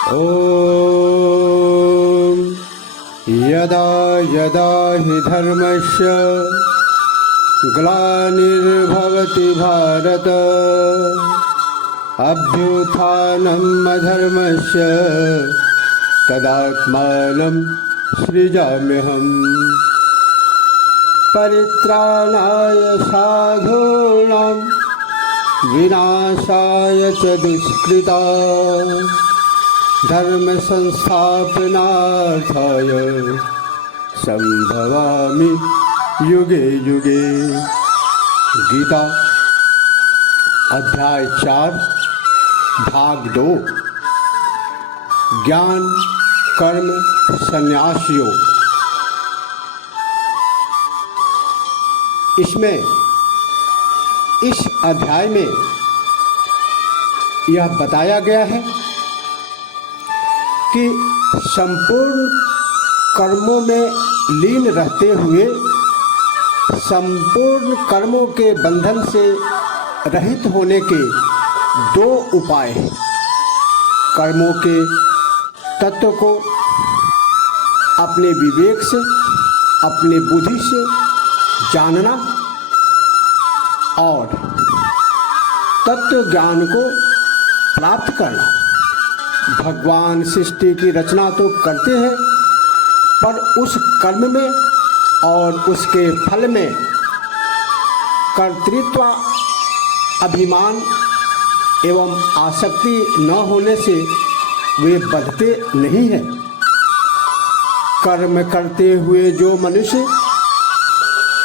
ॐ यदा यदा हि धर्मस्य ग्लानिर्भवति भारत अभ्युत्थानम् अधर्मस्य तदात्मानं सृजाम्यहम् परित्राणाय साधूनां विनाशाय च दुष्कृतां धर्म संस्थापनार्थाय संभवामि युगे युगे। गीता अध्याय 4 भाग 2 ज्ञान कर्म संन्यास योग। इसमें इस अध्याय में यह बताया गया है कि संपूर्ण कर्मों में लीन रहते हुए संपूर्ण कर्मों के बंधन से रहित होने के 2 उपाय हैं। कर्मों के तत्व को अपने विवेक से, अपनी बुद्धि से जानना और तत्व ज्ञान को प्राप्त करना। भगवान सृष्टि की रचना तो करते हैं, पर उस कर्म में और उसके फल में कर्तृत्व, अभिमान एवं आसक्ति न होने से वे बढ़ते नहीं हैं। कर्म करते हुए जो मनुष्य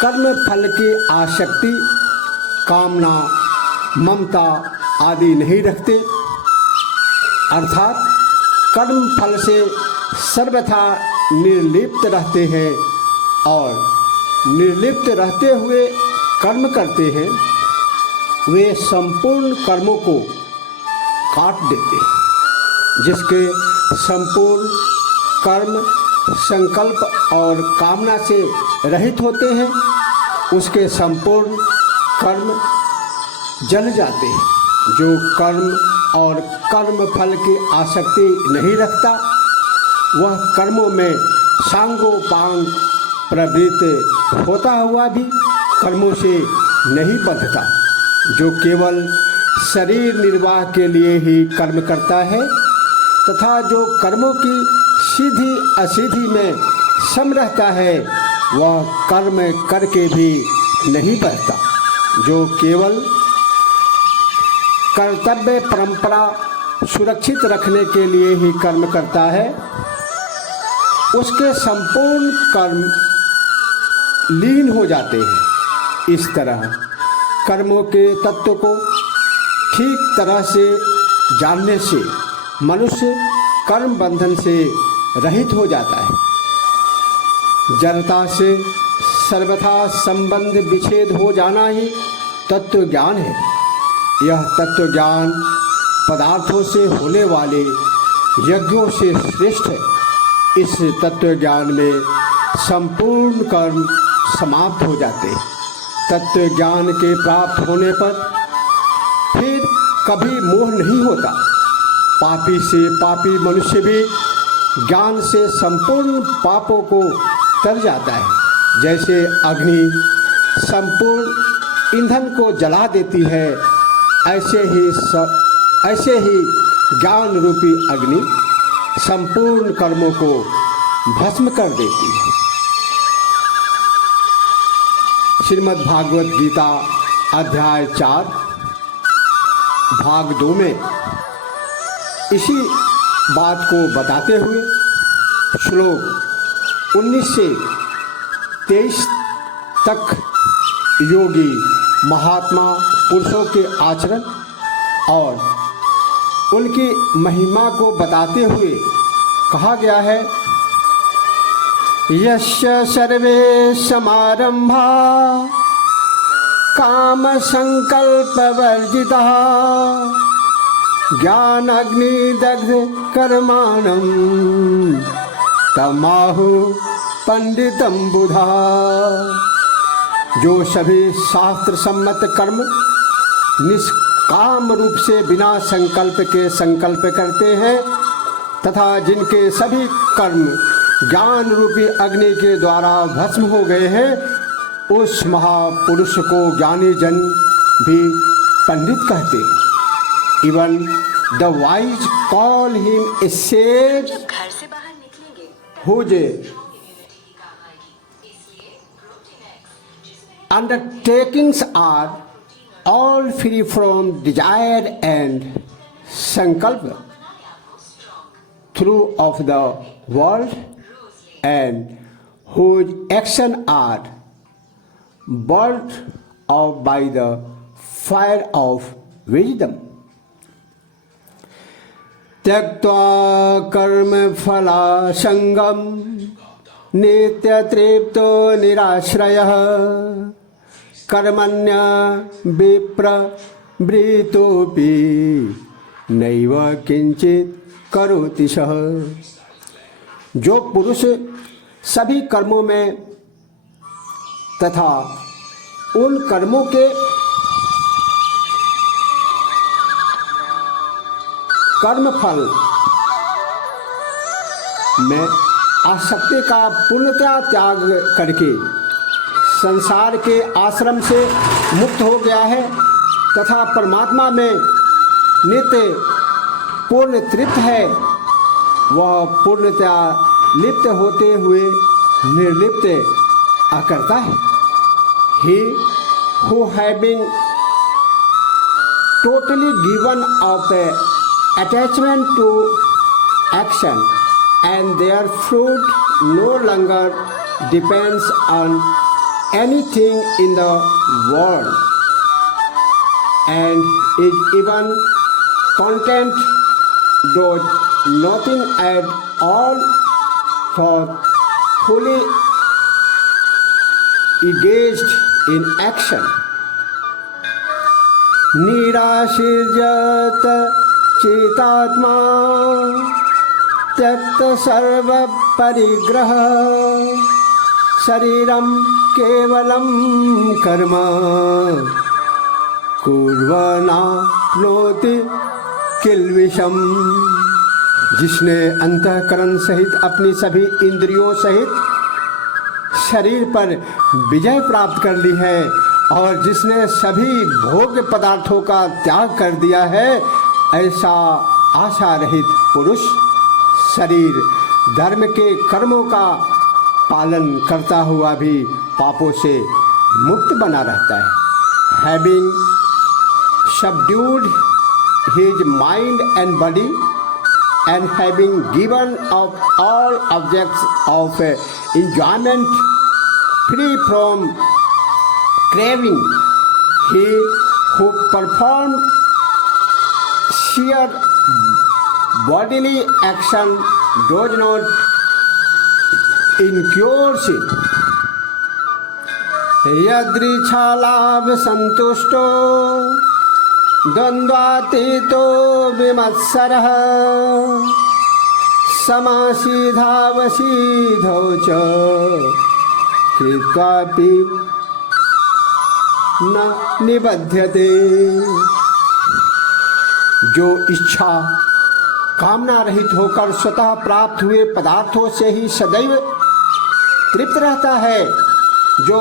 कर्म फल की आसक्ति, कामना, ममता आदि नहीं रखते, अर्थात कर्म फल से सर्वथा निर्लिप्त रहते हैं और निर्लिप्त रहते हुए कर्म करते हैं, वे संपूर्ण कर्मों को काट देते हैं। जिसके संपूर्ण कर्म संकल्प और कामना से रहित होते हैं, उसके संपूर्ण कर्म जल जाते हैं। जो कर्म और कर्म फल की आसक्ति नहीं रखता, वह कर्मों में सांगोपांग प्रवृत्त होता हुआ भी कर्मों से नहीं बंधता। जो केवल शरीर निर्वाह के लिए ही कर्म करता है तथा जो कर्मों की सीधी असीधी में सम रहता है, वह कर्म करके भी नहीं बढ़ता। जो केवल कर्तव्य परंपरा सुरक्षित रखने के लिए ही कर्म करता है, उसके संपूर्ण कर्म लीन हो जाते हैं। इस तरह कर्मों के तत्व को ठीक तरह से जानने से मनुष्य कर्म बंधन से रहित हो जाता है। जड़ता से सर्वथा संबंध विच्छेद हो जाना ही तत्व ज्ञान है। यह तत्व ज्ञान पदार्थों से होने वाले यज्ञों से श्रेष्ठ है। इस तत्व ज्ञान में संपूर्ण कर्म समाप्त हो जाते हैं। तत्व ज्ञान के प्राप्त होने पर फिर कभी मोह नहीं होता। पापी से पापी मनुष्य भी ज्ञान से संपूर्ण पापों को तर जाता है। जैसे अग्नि संपूर्ण ईंधन को जला देती है, ऐसे ही ज्ञान रूपी अग्नि संपूर्ण कर्मों को भस्म कर देती है। श्रीमद् भागवत गीता अध्याय 4 भाग 2 में इसी बात को बताते हुए श्लोक 19 से 23 तक योगी महात्मा पुरुषों के आचरण और उनकी महिमा को बताते हुए कहा गया है, यस्य सर्वे समारंभा काम संकल्प वर्जितः ज्ञानाग्निदग्ध कर्माणं तमाहु पंडितम बुधा। जो सभी शास्त्र सम्मत कर्म निष्काम रूप से बिना संकल्प के संकल्प करते हैं, तथा जिनके सभी कर्म ज्ञान रूपी अग्नि के द्वारा भस्म हो गए हैं, उस महापुरुष को ज्ञानी जन भी पंडित कहते हैं। Even the wise call him a sage whose undertakings are all free from desire and sankalpa through of the world, and whose action are burnt up by the fire of wisdom. त्यक्त्वा कर्म फला संगम नित्य तृप्तो निराश्रयः कर्मण्य विप्र वृतोपि नैव किंचित करोति सः। जो पुरुष सभी कर्मों में तथा उन कर्मों के कर्मफल में आसक्ति का पूर्णतया त्याग करके संसार के आश्रम से मुक्त हो गया है तथा परमात्मा में नित्य पूर्ण तृप्त है, वह पूर्णतया लिप्त होते हुए निर्लिप्त करता है। He who having totally given up attachment to action and their fruit no longer depends on anything in the world and is even content does nothing at all for fully engaged in action. निराशीर्यत चेतात्मा त्यक्त सर्व परिग्रह शरीरम केवलम कर्म कुर्वनाप्नोति किल्बिषम्। जिसने अंतःकरण सहित अपनी सभी इंद्रियों सहित शरीर पर विजय प्राप्त कर ली है और जिसने सभी भोग्य पदार्थों का त्याग कर दिया है, ऐसा आशा रहित पुरुष शरीर धर्म के कर्मों का पालन करता हुआ भी पापों से मुक्त बना रहता है। Having subdued his mind and body and having given up all objects of enjoyment, free from craving, he who performed sheer bodily action does not incurs it. यदृच्छालाभ संतुष्टो द्वन्द्वातीतो विमत्सरः समासीधावसीधौ च कृत्वापि न निबध्यते। जो इच्छा कामना रहित होकर स्वतः प्राप्त हुए पदार्थों से ही सदैव तृप्त रहता है, जो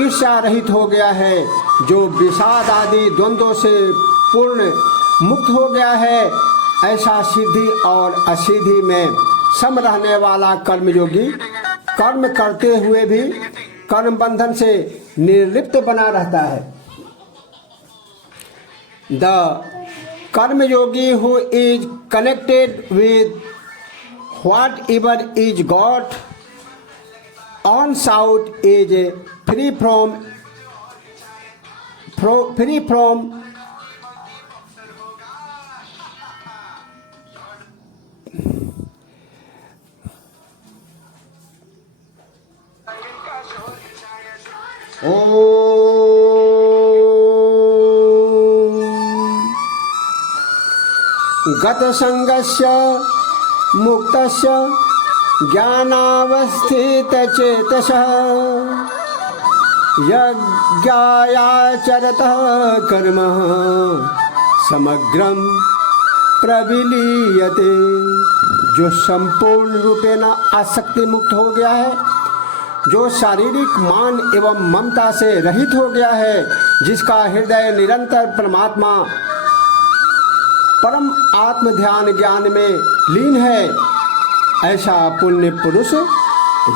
ईर्ष्या रहित हो गया है, जो विषाद आदि द्वंद्वों से पूर्ण मुक्त हो गया है, ऐसा सिद्धि और असिद्धि में सम रहने वाला कर्मयोगी कर्म करते हुए भी कर्म बंधन से निर्लिप्त बना रहता है। The Karmayogi who is connected with whatever is God on south is free from गत संगस्य मुक्तस्य ज्ञानावस्थित चेतसः यज्ञायाचरतः कर्म समग्रम प्रविलीयते। जो संपूर्ण रूपेण आसक्ति मुक्त हो गया है, जो शारीरिक मान एवं ममता से रहित हो गया है, जिसका हृदय निरंतर परमात्मा परम आत्म ध्यान ज्ञान में लीन है, ऐसा पुण्य पुरुष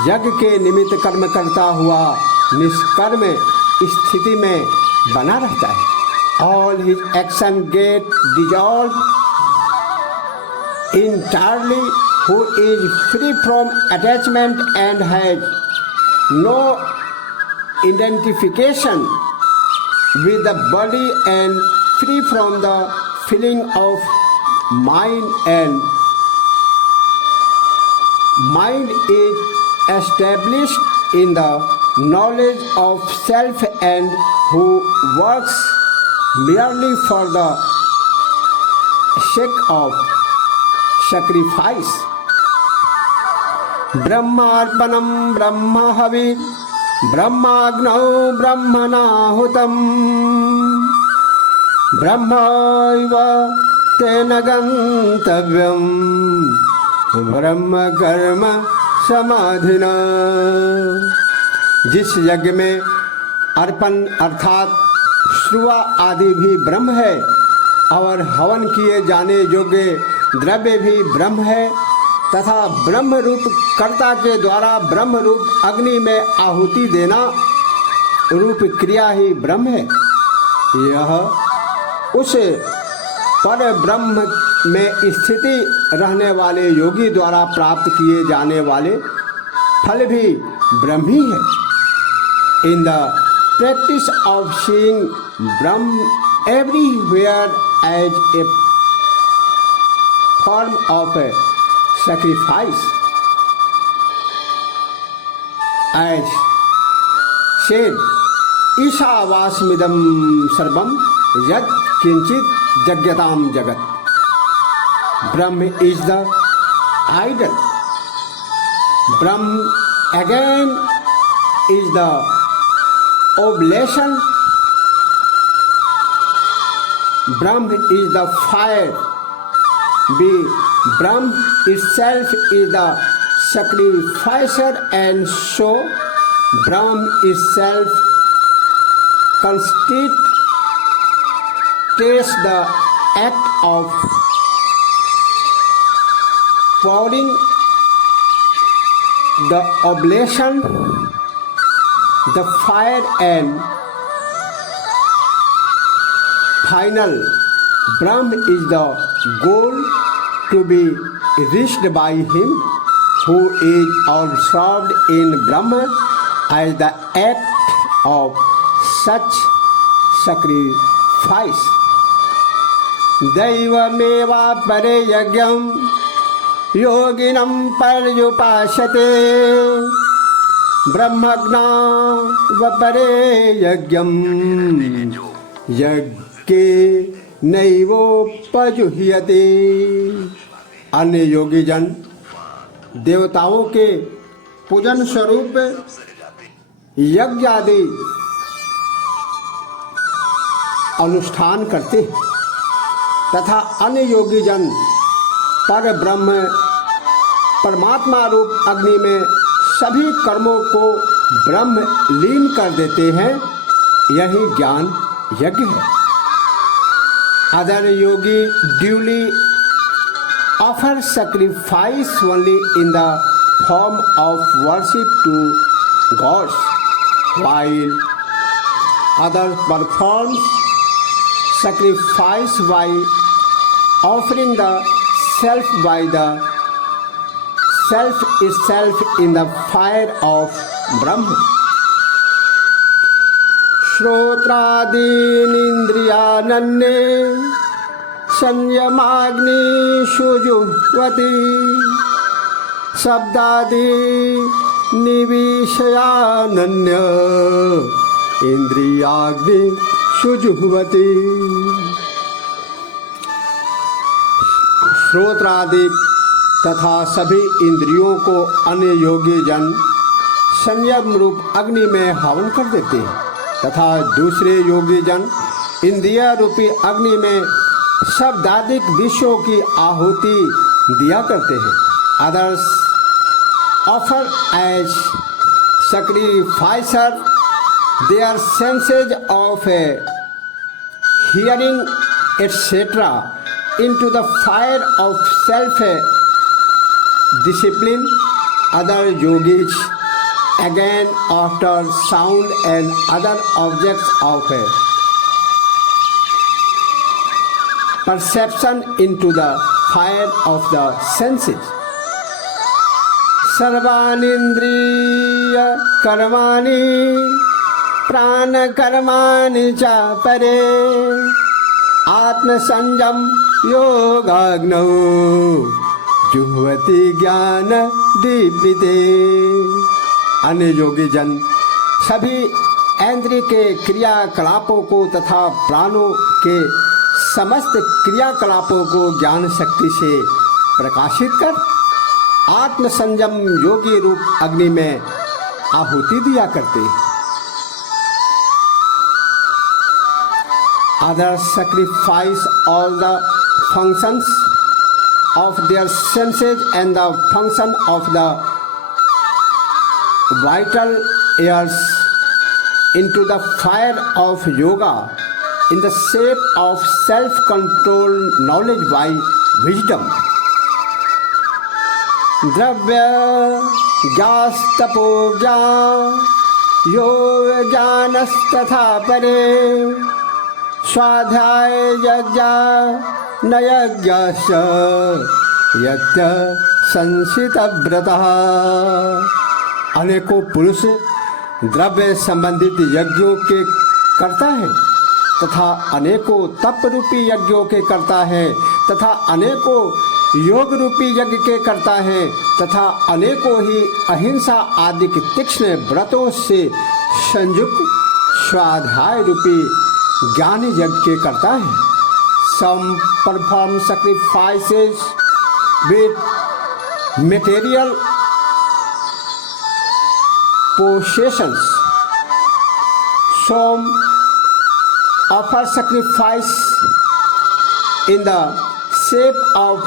यज्ञ के निमित्त कर्म करता हुआ निष्कर्म स्थिति में बना रहता है। All his action get dissolved entirely, who is free from attachment and has no identification with the body and free from the feeling of mind is established in the knowledge of self and who works merely for the sake of sacrifice. ब्रह्मार्पणं ब्रह्महविः ब्रह्माग्नौ ब्रह्मणाहुतं ब्रह्मैव तेन गन्तव्यं ब्रह्म कर्म समाधिना। जिस यज्ञ में अर्पण अर्थात श्रुआ आदि भी ब्रह्म है और हवन किए जाने योग्य द्रव्य भी ब्रह्म है तथा ब्रह्म रूप कर्ता के द्वारा ब्रह्म रूप अग्नि में आहुति देना रूप क्रिया ही ब्रह्म है। यह उस पर ब्रह्म में स्थिति रहने वाले योगी द्वारा प्राप्त किए जाने वाले फल भी ब्रह्म ही है। In the practice of seeing Brahm everywhere as a form of a sacrifice, as said, ईशावास्मिदं सर्वं यत् किंचित जग्यताम जगत। Brahm is the idol. Brahm again is the oblation. Brahm is the fire. Brahm itself is the sacrificer, and so Brahm itself constitutes the act of pouring the oblation, the fire, and final Brahm is the goal to be reached by him who is absorbed in Brahma as the act of such sacrifice. Daivameva pare yagyam yoginam paryupashate ब्रह्मज्ञा वपरे यज्ञम यज्ञे नैवोपजुह्यते। अन्य योगी जन देवताओं के पूजन स्वरूप यज्ञ आदि अनुष्ठान करते तथा अन्य योगी जन पर ब्रह्म परमात्मा रूप अग्नि में सभी कर्मों को ब्रह्म लीन कर देते हैं। यही ज्ञान यज्ञ है। Other yogi duly offer sacrifice only in the form of worship to gods, while others perform sacrifice by offering the self by the self itself in the fire of Brahma. श्रोत्रादीनिन्द्रियानन्ये संयमाग्निषु जुह्वति शब्दादि निविषयानन्य इंद्रियाग्निषु जुह्वति। श्रोत्रादि तथा सभी इंद्रियों को अन्य योगी जन संयम रूप अग्नि में हवन कर देते हैं तथा दूसरे योगी जन इंद्रिय रूपी अग्नि में शब्दादिक विषयों की आहुति दिया करते हैं। others offer as sacrificer their senses of hearing, etc., into the fire of self-discipline. Other yogis again offer sound and other objects of perception into the fire of the senses. सर्वानिंद्रिय कर्माणि प्राण कर्माणि च परे आत्मसंयम योगाग्नौ जुह्वति ज्ञान दीपिते। अन्य योगी जन सभी इंद्रिय के क्रियाकलापों को तथा प्राणों के समस्त क्रियाकलापों को ज्ञान शक्ति से प्रकाशित कर आत्म संयम योगी रूप अग्नि में आहुति दिया करते। Others sacrifice all the functions of their senses and the function of the vital airs into the fire of yoga in the shape of self-control knowledge by wisdom. द्रव्य ज्ञास्तपो यो ज्ञानस्तथा परे स्वाध्याय यज्ञ न यज्ञश्च यज्ञ संसितव्रतः। अनेकों पुरुष द्रव्य संबंधित यज्ञों के करता है तथा अनेकों तप रूपी यज्ञों के करता है तथा अनेकों योग रूपी यज्ञ के करता है तथा अनेकों ही अहिंसा आदि तीक्ष्ण व्रतों से संयुक्त स्वाध्याय रूपी ज्ञान यज्ञ के करता है। Some perform sacrifices with material possessions. Some offer sacrifice in the shape of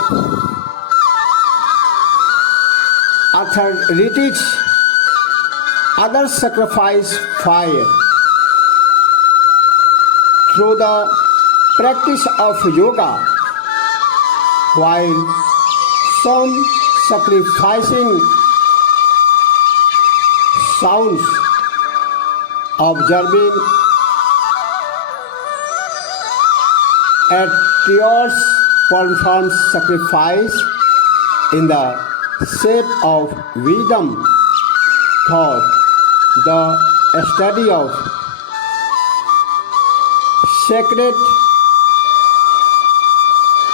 authorities. Others sacrifice fire. Through the practice of yoga, while some sacrificing sounds, observing atheists performs sacrifice in the shape of wisdom, thought, the study of sacred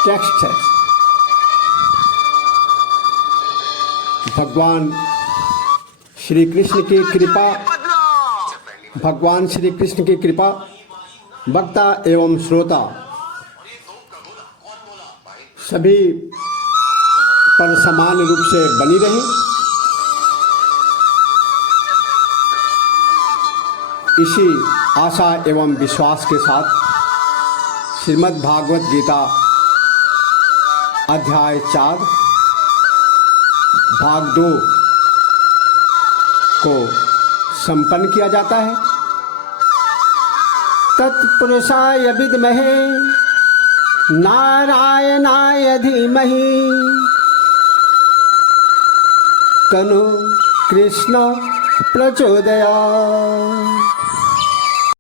texts. भगवान श्री कृष्ण की कृपा वक्ता एवं श्रोता सभी पर समान रूप से बनी रहे। इसी आशा एवं विश्वास के साथ श्रीमद् भागवत गीता अध्याय 4 भाग 2 को संपन्न किया जाता है। तत्पुरुषाय विद्महे नारायणाय धीमहि तन्नो कृष्ण प्रचोदयात्।